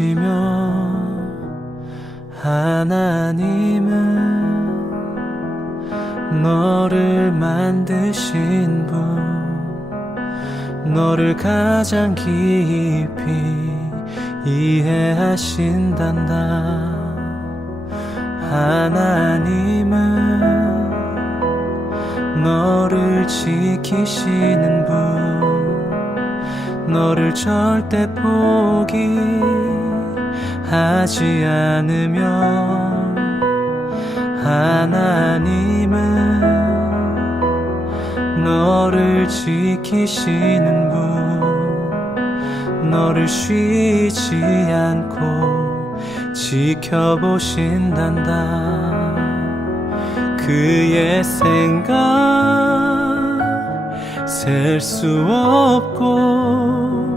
계시며 하나님은 너를 만드신 분 너를 가장 깊이 이해하신단다. 하나님은 너를 지키시는 분 너를 절대 포기 하지 않으며 하나님은 너를 지키시는 분 너를 쉬지 않고 지켜보신단다. 그의 생각 셀 수 없고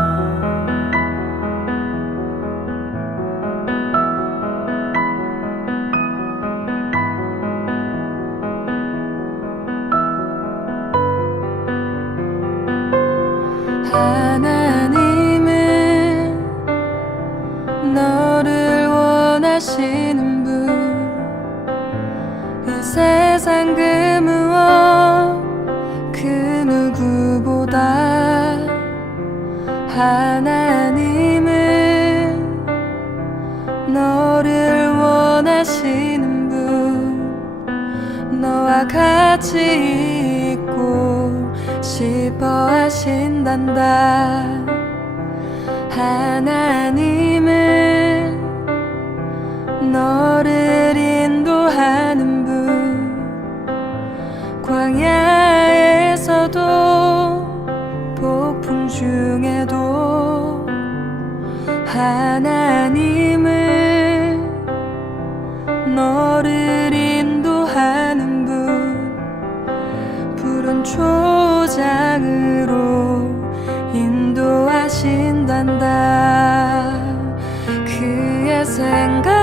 하시는 분. 이 세상 그 무엇 그 누구보다 하나님은 너를 원하시는 분. 너와 같이 있고 싶어 하신단다. 하나님은 너를 인도하는 분 광야에서도 폭풍 중에도 하나님은 너를 인도하는 분 푸른 초장으로 인도하신단다. 그의 생각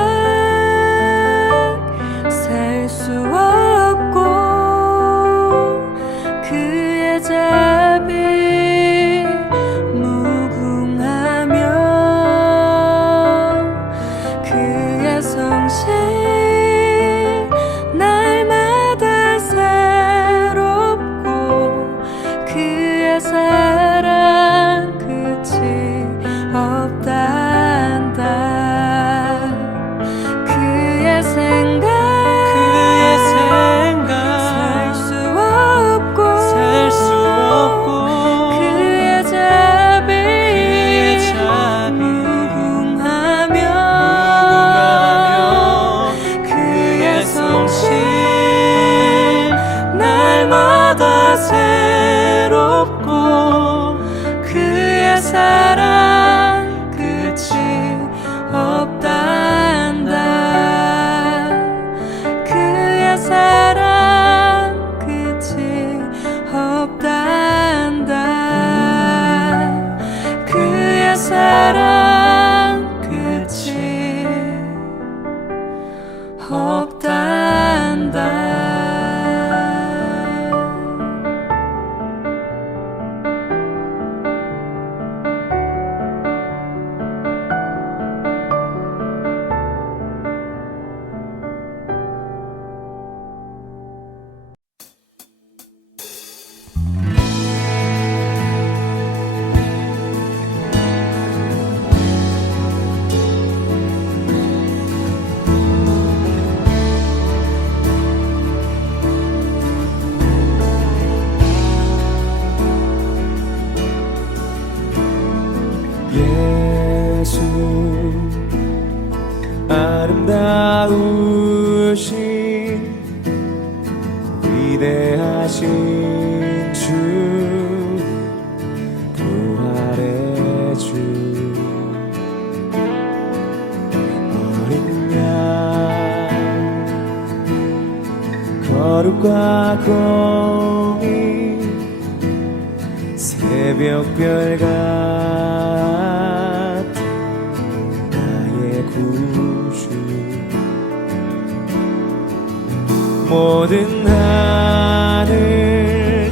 모든 하늘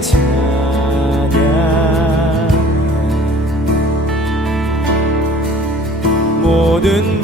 찬양. 모든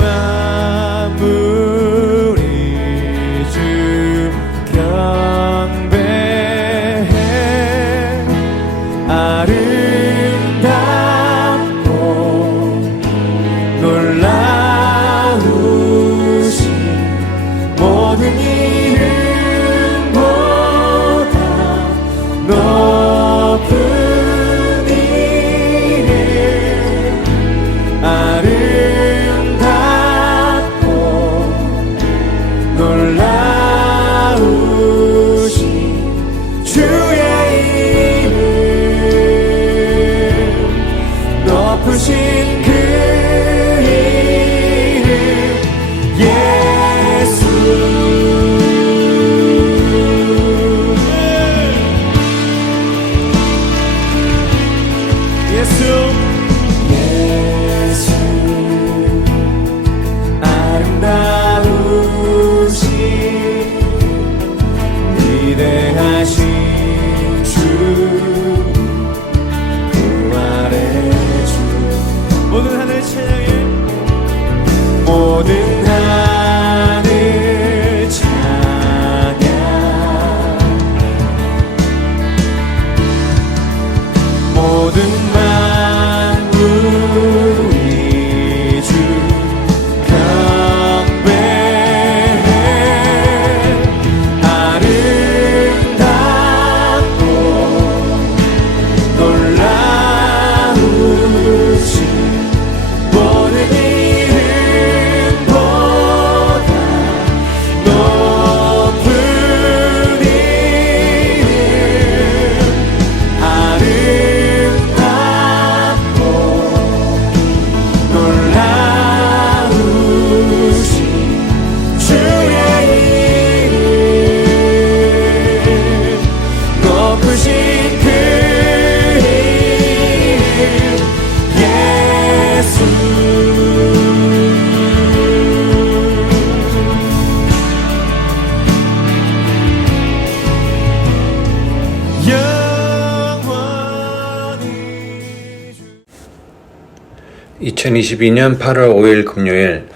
2022년 8월 5일 금요일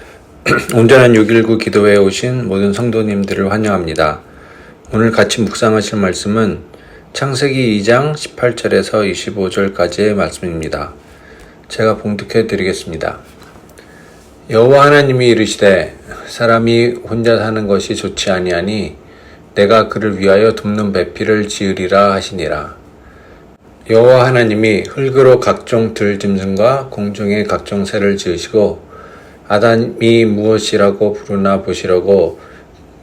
온전한 619 기도회에 오신 모든 성도님들을 환영합니다. 오늘 같이 묵상하실 말씀은 창세기 2장 18절에서 25절까지의 말씀입니다. 제가 봉독해 드리겠습니다. 여호와 하나님이 이르시되 사람이 혼자 사는 것이 좋지 아니하니 내가 그를 위하여 돕는 배필을 지으리라 하시니라. 여호와 하나님이 흙으로 각종 들짐승과 공중의 각종 새를 지으시고 아담이 무엇이라고 부르나 보시려고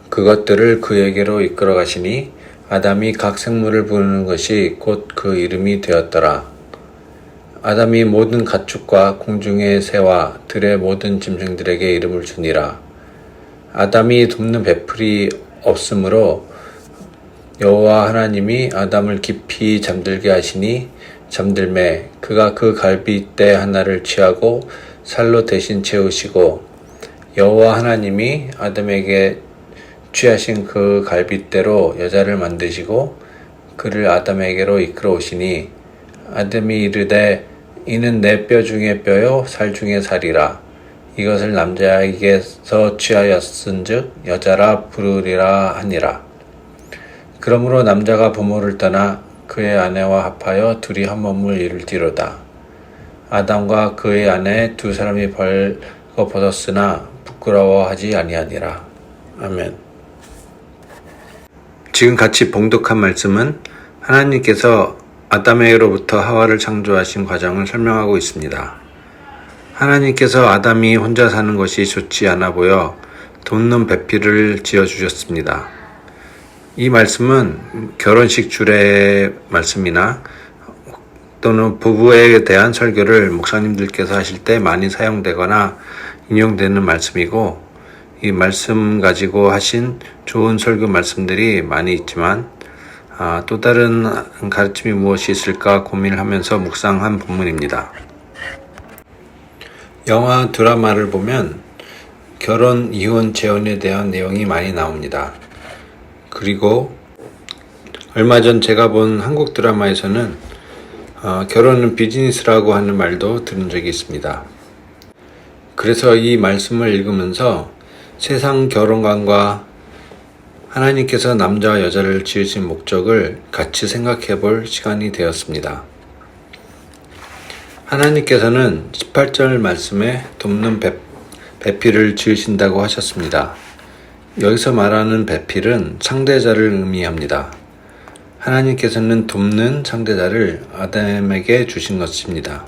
그것들을 그에게로 이끌어 가시니 아담이 각 생물을 부르는 것이 곧 그 이름이 되었더라. 아담이 모든 가축과 공중의 새와 들의 모든 짐승들에게 이름을 주니라. 아담이 돕는 베풀이 없으므로 여호와 하나님이 아담을 깊이 잠들게 하시니 잠들매 그가 그 갈비뼈 하나를 취하고 살로 대신 채우시고 여호와 하나님이 아담에게 취하신 그 갈비대로 여자를 만드시고 그를 아담에게로 이끌어 오시니 아담이 이르되 이는 내 뼈 중에 뼈요 살 중에 살이라 이것을 남자에게서 취하였은즉 여자라 부르리라 하니라 그러므로 남자가 부모를 떠나 그의 아내와 합하여 둘이 한 몸을 이룰지로다. 아담과 그의 아내 두 사람이 벌거 벗었으나 부끄러워하지 아니하니라. 아멘. 지금 같이 봉독한 말씀은 하나님께서 아담에게로부터 하와를 창조하신 과정을 설명하고 있습니다. 하나님께서 아담이 혼자 사는 것이 좋지 않아 보여 돕는 배필을 지어 주셨습니다. 이 말씀은 결혼식 주례 말씀이나 또는 부부에 대한 설교를 목사님들께서 하실 때 많이 사용되거나 인용되는 말씀이고 이 말씀 가지고 하신 좋은 설교 말씀들이 많이 있지만 아, 또 다른 가르침이 무엇이 있을까 고민을 하면서 묵상한 본문입니다. 영화 드라마를 보면 결혼, 이혼, 재혼에 대한 내용이 많이 나옵니다. 그리고 얼마 전 제가 본 한국 드라마에서는 어, 결혼은 비즈니스라고 하는 말도 들은 적이 있습니다. 그래서 이 말씀을 읽으면서 세상 결혼관과 하나님께서 남자와 여자를 지으신 목적을 같이 생각해 볼 시간이 되었습니다. 하나님께서는 18절 말씀에 돕는 배, 배필을 지으신다고 하셨습니다. 여기서 말하는 배필은 상대자를 의미합니다. 하나님께서는 돕는 상대자를 아담에게 주신 것입니다.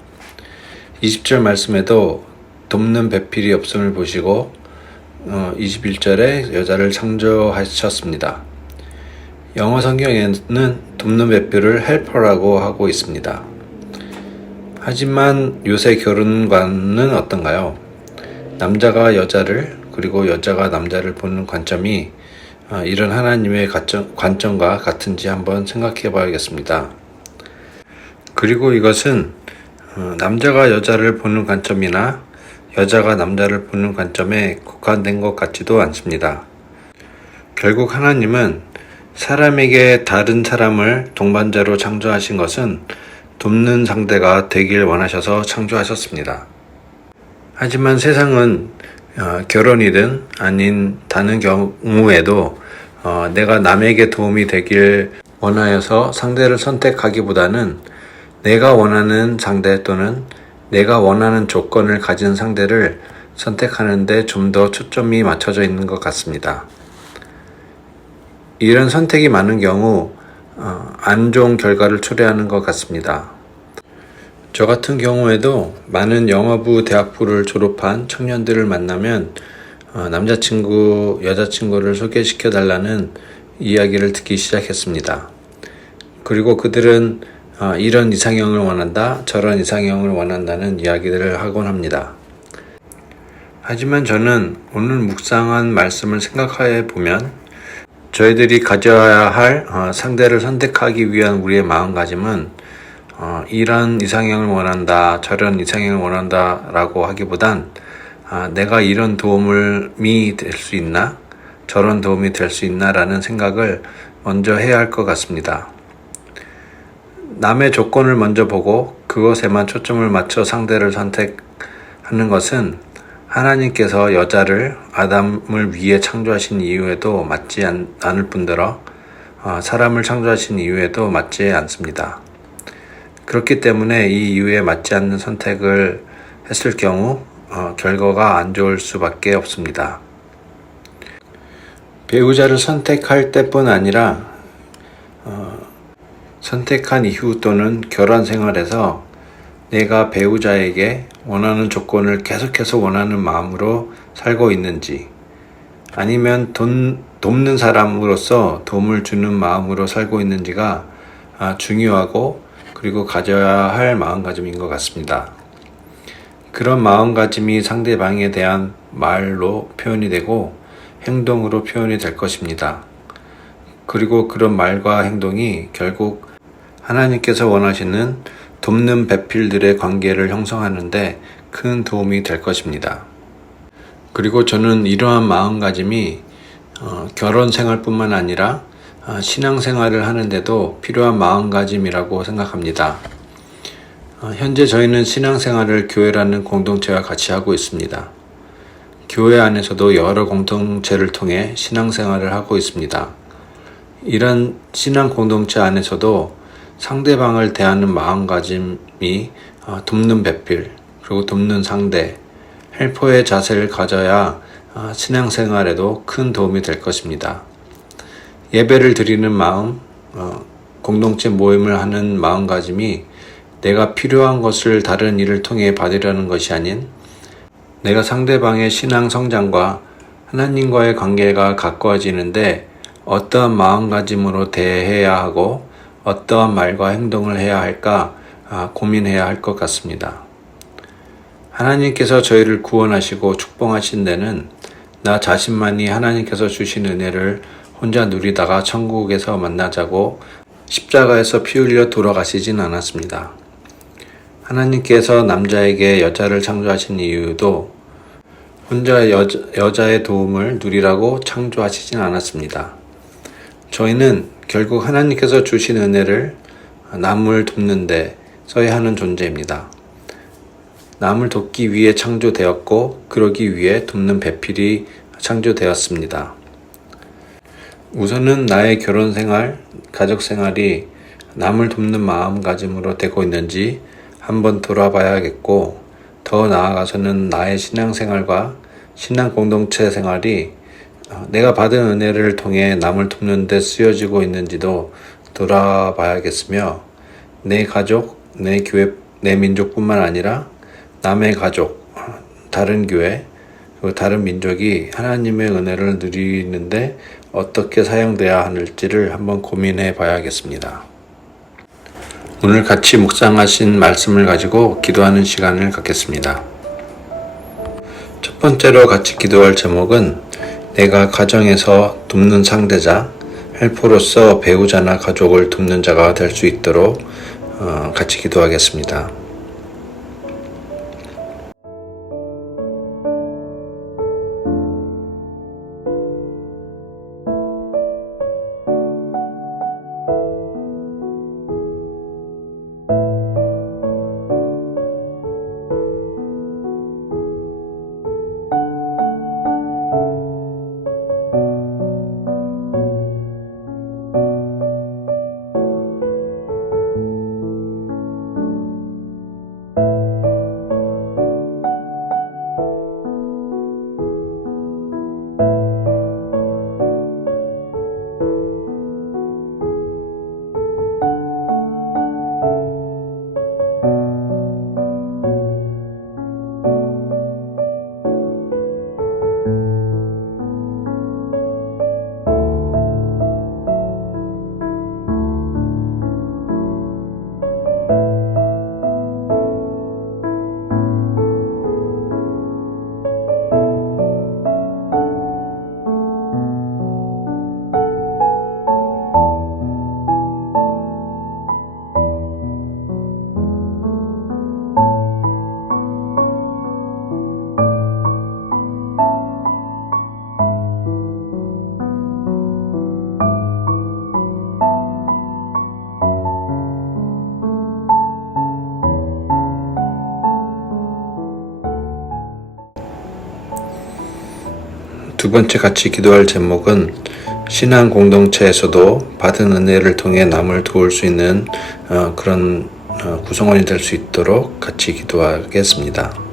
20절 말씀에도 돕는 배필이 없음을 보시고 어, 21절에 여자를 창조하셨습니다. 영어 성경에는 돕는 배필을 헬퍼라고 하고 있습니다. 하지만 요새 결혼관은 어떤가요? 남자가 여자를 그리고 여자가 남자를 보는 관점이 아, 이런 하나님의 관점, 관점과 같은지 한번 생각해 봐야겠습니다. 그리고 이것은 어, 남자가 여자를 보는 관점이나 여자가 남자를 보는 관점에 국한된 것 같지도 않습니다. 결국 하나님은 사람에게 다른 사람을 동반자로 창조하신 것은 돕는 상대가 되길 원하셔서 창조하셨습니다. 하지만 세상은 어, 결혼이든 아닌 다른 경우에도 어, 내가 남에게 도움이 되길 원하여서 상대를 선택하기보다는 내가 원하는 상대 또는 내가 원하는 조건을 가진 상대를 선택하는데 좀 더 초점이 맞춰져 있는 것 같습니다. 이런 선택이 많은 경우 어, 안 좋은 결과를 초래하는 것 같습니다. 저 같은 경우에도 많은 영어부 대학부를 졸업한 청년들을 만나면 어, 남자친구, 여자친구를 소개시켜 달라는 이야기를 듣기 시작했습니다. 그리고 그들은 어, 이런 이상형을 원한다, 저런 이상형을 원한다는 이야기들을 하곤 합니다. 하지만 저는 오늘 묵상한 말씀을 생각해 보면 저희들이 가져야 할 어, 상대를 선택하기 위한 우리의 마음가짐은 어, 이런 이상형을 원한다, 저런 이상형을 원한다 라고 하기보단 아, 내가 이런 도움이 될 수 있나? 저런 도움이 될 수 있나? 라는 생각을 먼저 해야 할 것 같습니다. 남의 조건을 먼저 보고 그것에만 초점을 맞춰 상대를 선택하는 것은 하나님께서 여자를 아담을 위해 창조하신 이유에도 맞지 않, 않을 뿐더러 어, 사람을 창조하신 이유에도 맞지 않습니다. 그렇기 때문에 이 이유에 맞지 않는 선택을 했을 경우 어, 결과가 안 좋을 수밖에 없습니다. 배우자를 선택할 때뿐 아니라 어, 선택한 이후 또는 결혼 생활에서 내가 배우자에게 원하는 조건을 계속해서 원하는 마음으로 살고 있는지 아니면 돈, 돕는 사람으로서 도움을 주는 마음으로 살고 있는지가 아, 중요하고 그리고 가져야 할 마음가짐인 것 같습니다. 그런 마음가짐이 상대방에 대한 말로 표현이 되고 행동으로 표현이 될 것입니다. 그리고 그런 말과 행동이 결국 하나님께서 원하시는 돕는 배필들의 관계를 형성하는데 큰 도움이 될 것입니다. 그리고 저는 이러한 마음가짐이 어, 결혼 생활뿐만 아니라 어, 신앙 생활을 하는데도 필요한 마음가짐이라고 생각합니다. 어, 현재 저희는 신앙 생활을 교회라는 공동체와 같이 하고 있습니다. 교회 안에서도 여러 공동체를 통해 신앙 생활을 하고 있습니다. 이런 신앙 공동체 안에서도 상대방을 대하는 마음가짐이 어, 돕는 배필, 그리고 돕는 상대, 헬퍼의 자세를 가져야 어, 신앙생활에도 큰 도움이 될 것입니다. 예배를 드리는 마음, 어, 공동체 모임을 하는 마음가짐이 내가 필요한 것을 다른 일을 통해 받으려는 것이 아닌 내가 상대방의 신앙 성장과 하나님과의 관계가 가까워지는데 어떠한 마음가짐으로 대해야 하고 어떠한 말과 행동을 해야 할까 아, 고민해야 할 것 같습니다. 하나님께서 저희를 구원하시고 축복하신 데는 나 자신만이 하나님께서 주신 은혜를 혼자 누리다가 천국에서 만나자고 십자가에서 피 흘려 돌아가시진 않았습니다. 하나님께서 남자에게 여자를 창조하신 이유도 혼자 여자, 여자의 도움을 누리라고 창조하시진 않았습니다. 저희는 결국 하나님께서 주신 은혜를 남을 돕는데 써야 하는 존재입니다. 남을 돕기 위해 창조되었고, 그러기 위해 돕는 배필이 창조되었습니다. 우선은 나의 결혼 생활, 가족 생활이 남을 돕는 마음가짐으로 되고 있는지 한번 돌아봐야겠고, 더 나아가서는 나의 신앙 생활과 신앙 공동체 생활이 어, 내가 받은 은혜를 통해 남을 돕는 데 쓰여지고 있는지도 돌아봐야겠으며, 내 가족, 내 교회, 내 민족뿐만 아니라 남의 가족, 다른 교회, 다른 민족이 하나님의 은혜를 누리는데 어떻게 사용돼야 하는지를 한번 고민해 봐야겠습니다. 오늘 같이 묵상하신 말씀을 가지고 기도하는 시간을 갖겠습니다. 첫 번째로 같이 기도할 제목은 내가 가정에서 돕는 상대자, 헬퍼로서 배우자나 가족을 돕는 자가 될 수 있도록 어, 같이 기도하겠습니다. 번째 같이 기도할 제목은 신앙 공동체에서도 받은 은혜를 통해 남을 도울 수 있는 어, 그런 어, 구성원이 될 수 있도록 같이 기도하겠습니다.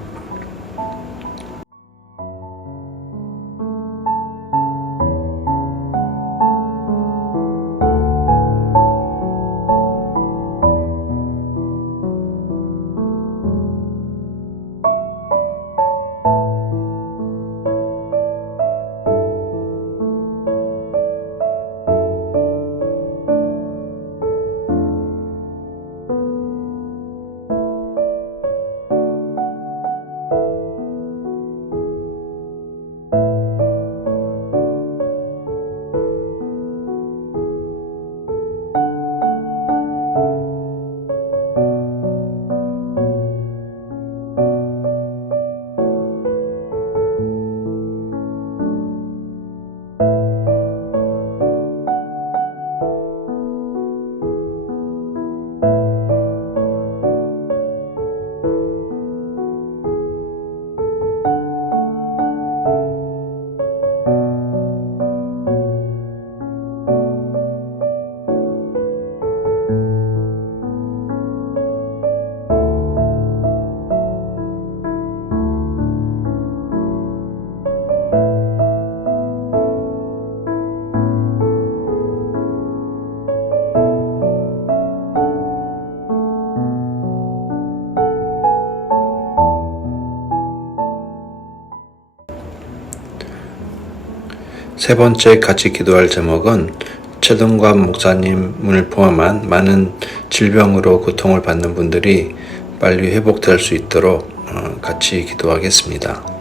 세 번째 같이 기도할 제목은 최동관 목사님을 포함한 많은 질병으로 고통을 받는 분들이 빨리 회복될 수 있도록 어, 같이 기도하겠습니다.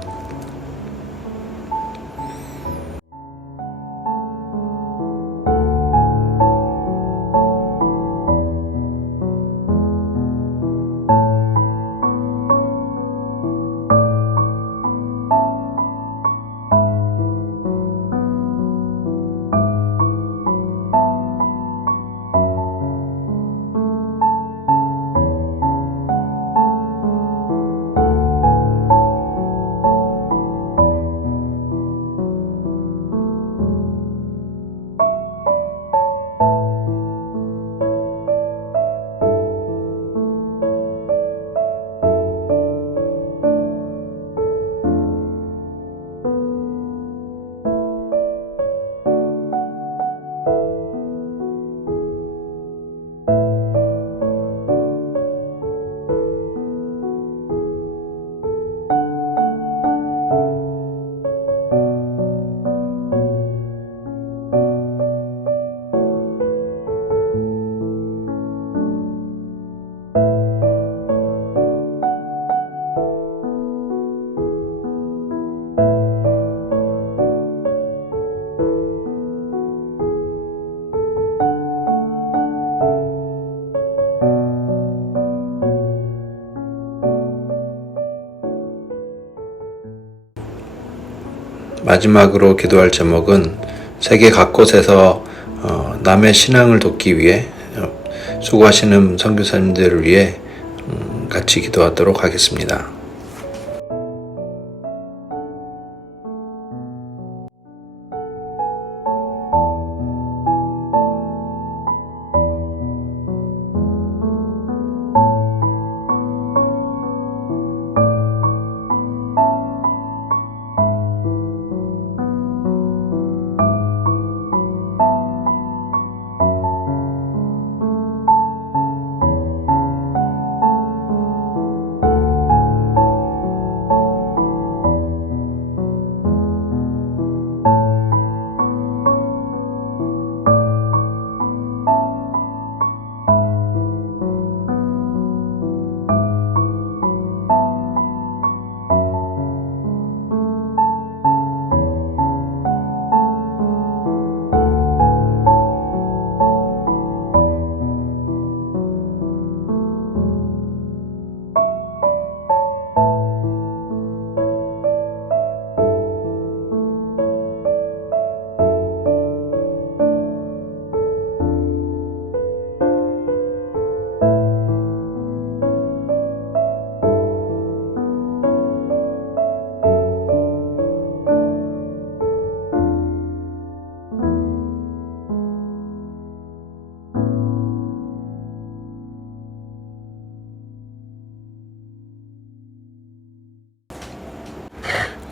마지막으로 기도할 제목은 세계 각곳에서 어, 남의 신앙을 돕기 위해 어, 수고하시는 선교사님들을 위해 음, 같이 기도하도록 하겠습니다.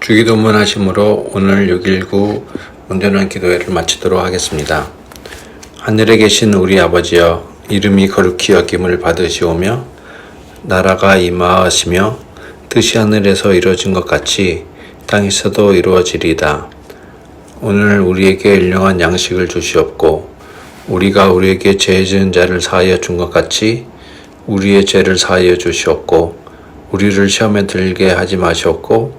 주기도문 하심으로 오늘 6.19 온전한 기도회를 마치도록 하겠습니다. 하늘에 계신 우리 아버지여 이름이 거룩히 여김을 받으시오며 나라가 임하시며 뜻이 하늘에서 이루어진 것 같이 땅에서도 이루어지리다. 오늘 우리에게 일용한 양식을 주시옵고 우리가 우리에게 죄 지은 자를 사하여 준 것 같이 우리의 죄를 사하여 주시옵고 우리를 시험에 들게 하지 마시옵고